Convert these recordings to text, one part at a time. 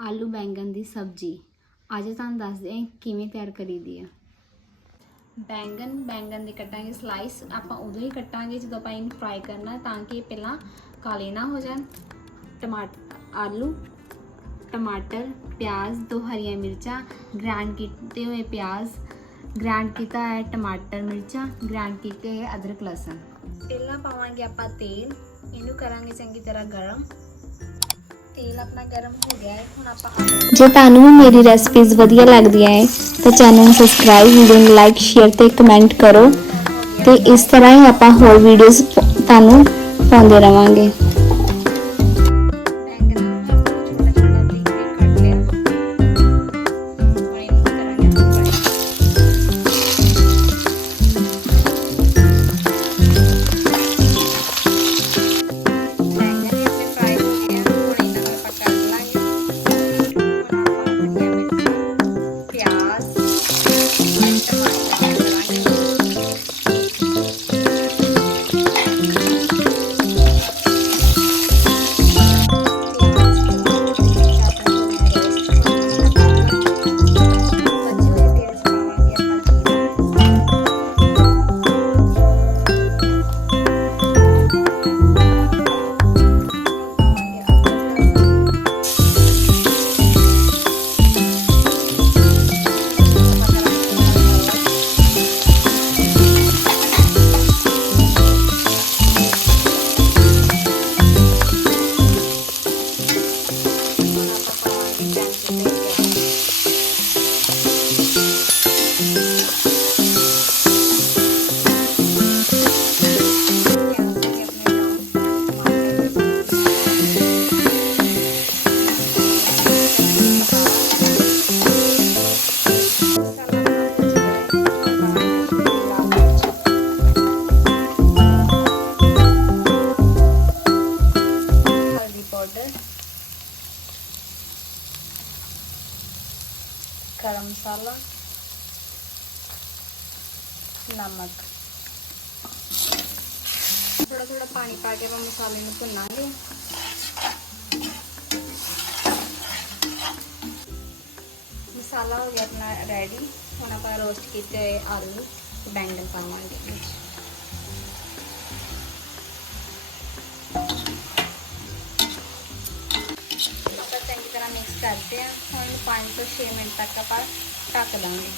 ਆਲੂ ਬੈਂਗਣ ਦੀ ਸਬਜ਼ੀ। ਅੱਜ ਤੁਹਾਨੂੰ ਦੱਸਦੇ ਹਾਂ ਕਿਵੇਂ ਤਿਆਰ ਕਰੀਦੀ ਆ। ਬੈਂਗਣ ਬੈਂਗਣ ਦੇ ਕੱਟਾਂਗੇ ਸਲਾਈਸ ਆਪਾਂ ਉਦੋਂ ਹੀ ਕੱਟਾਂਗੇ ਜਦੋਂ ਆਪਾਂ ਇਹਨੂੰ ਫਰਾਈ ਕਰਨਾ, ਤਾਂ ਕਿ ਪਹਿਲਾਂ ਕਾਲੇ ਨਾ ਹੋ ਜਾਣ। ਟਮਾਟਰ ਆਲੂ, ਟਮਾਟਰ, ਪਿਆਜ਼, ਦੋ ਹਰੀਆਂ ਮਿਰਚਾਂ ਗ੍ਰਾਈਂਡ ਕੀਤੇ ਹੋਏ ਪਿਆਜ਼। ਗ੍ਰਾਈਂਡ ਕੀਤਾ ਹੈ ਟਮਾਟਰ, ਮਿਰਚਾਂ ਗ੍ਰਾਈਂਡ ਕੀਤੇ ਹੋਏ ਅਦਰਕ, ਲਸਣ। ਪਹਿਲਾਂ ਪਾਵਾਂਗੇ ਆਪਾਂ ਤੇਲ। ਇਹਨੂੰ ਕਰਾਂਗੇ ਚੰਗੀ ਤਰ੍ਹਾਂ ਗਰਮ। ਤੇਲ ਆਪਣਾ ਗਰਮ ਹੋ ਗਿਆ ਹੈ, ਹੁਣ ਆਪਾਂ ਆਲੂ ਜੇ ਤੁਹਾਨੂੰ ਵੀ ਮੇਰੀ ਰੈਸਪੀਜ਼ ਵਧੀਆ ਲੱਗਦੀਆਂ ਹੈ, ਤਾਂ ਚੈਨਲ ਨੂੰ ਸਬਸਕ੍ਰਾਈਬ ਵੀਡੀਓ ਨੂੰ ਲਾਈਕ ਸ਼ੇਅਰ ਤੇ ਕਮੈਂਟ ਕਰੋ ਤੇ ਇਸ ਤਰ੍ਹਾਂ ਹੀ ਆਪਾਂ ਹੋਰ ਵੀਡੀਓਜ਼ ਤੁਹਾਨੂੰ ਪਾਉਂਦੇ ਰਵਾਂਗੇ। ਗਰਮ ਮਸਾਲਾ ਨਮਕ ਥੋੜਾ ਥੋੜਾ ਪਾਣੀ ਪਾ ਕੇ ਆਪਾਂ ਮਸਾਲੇ ਨੂੰ ਭੁੰਨਾਂਗੇ ਮਸਾਲਾ ਹੋ ਗਿਆ ਆਪਣਾ ਰੈਡੀ ਹੁਣ ਆਪਾਂ ਰੋਸਟ ਕੀਤੇ ਹੋਏ ਆਲੂ ਤੇ ਬੈਂਗਣ ਤਰ੍ਹਾਂ ਮਿਕਸ ਕਰਦੇ ਹਾਂ। ਹੁਣ ਇਹਨੂੰ 5 ਤੋਂ 6 ਮਿੰਟ ਤੱਕ ਆਪਾਂ ਢੱਕ ਦਾਂਗੇ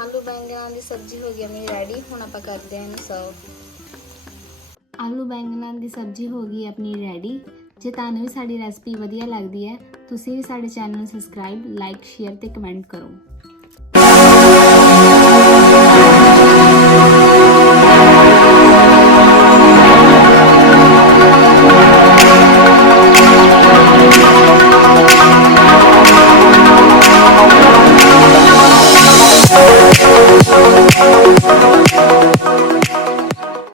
ਆਲੂ ਬੈਂਗਣਾਂ ਦੀ ਸਬਜ਼ੀ ਹੋ ਗਈ ਆਪਣੀ ਰੈਡੀ ਹੁਣ ਆਪਾਂ ਕਰਦੇ ਹਾਂ ਇਹਨੂੰ ਸਰਵ ਆਲੂ ਬੈਂਗਣਾਂ ਦੀ ਸਬਜ਼ੀ ਹੋ ਗਈ ਆਪਣੀ ਰੈਡੀ ਜੇ ਤੁਹਾਨੂੰ ਵੀ ਸਾਡੀ ਰੈਸਪੀ ਵਧੀਆ ਲੱਗਦੀ ਹੈ, ਤੁਸੀਂ ਵੀ ਸਾਡੇ ਚੈਨਲ ਨੂੰ ਸਬਸਕ੍ਰਾਈਬ ਲਾਈਕ ਸ਼ੇਅਰ ਤੇ ਕਮੈਂਟ ਕਰੋ।